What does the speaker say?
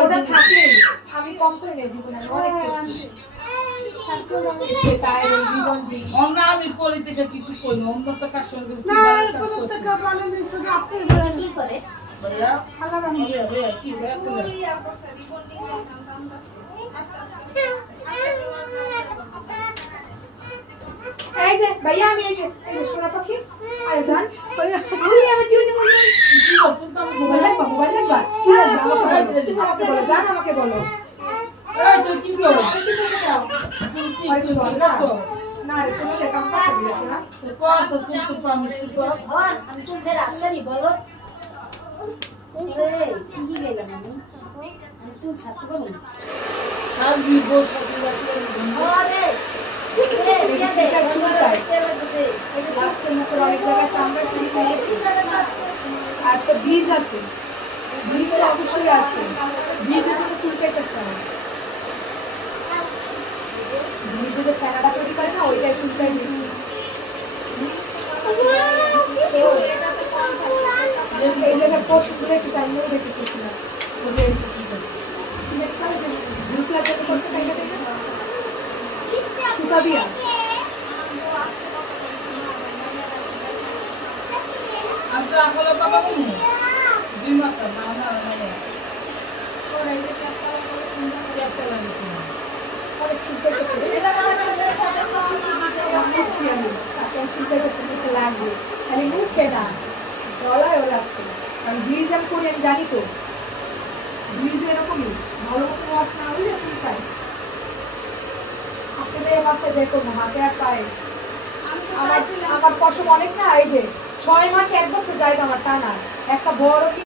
ওটা থাকে আমি কম করে নিয়েছি অনেক করছি আমি করি থেকে কিছু করি না অন্য তো কার সঙ্গে কি করে ভাইয়া ভাইয়া কি এই যে ভাইয়া আমি এই যে সোনা পাখি আয় জান ওই আমি দিও দিও মোবাইল লাগবা কি লাগবে তুমি আমাকে বলো জান আমাকে বলো এই তুই কি করো না রে তুমি যে কাম করতে দিও না কত সুন্দর পামিছি কর আমি চুল ছেড়ে আসলাম বলো এই কি গেলাম আমি চুল ছাড়তে পারবো না আর বিবো সাথে আরে আর তো বীজ আছে বীজ অবশ্যই আছে বীজ চুল কেটেছে বীজ যে ফেনাটা তৈরি করে না ওইটাই চুলটাই এই জায়গায় পোস্ট করে কি তার মধ্যে দেখতেছি না সুতা দিয়া আমরা আকলে বাবা কোন দুই মাস না না না ওরে এই যে একটা লাগে অনেক সুন্দর লাগবে খালি মুখে না গলায়ও লাগছে কারণ বীজ আমি করি আমি জানি তো বীজ এরকমই ভালো মতো ওয়াশ না হলে তুমি পাই আসলে মাসে দেখো না হাতে আর পায়ে আমার পশম অনেক না এই যে 6 মাস 1 বছর যায় আমার টানা একটা বড়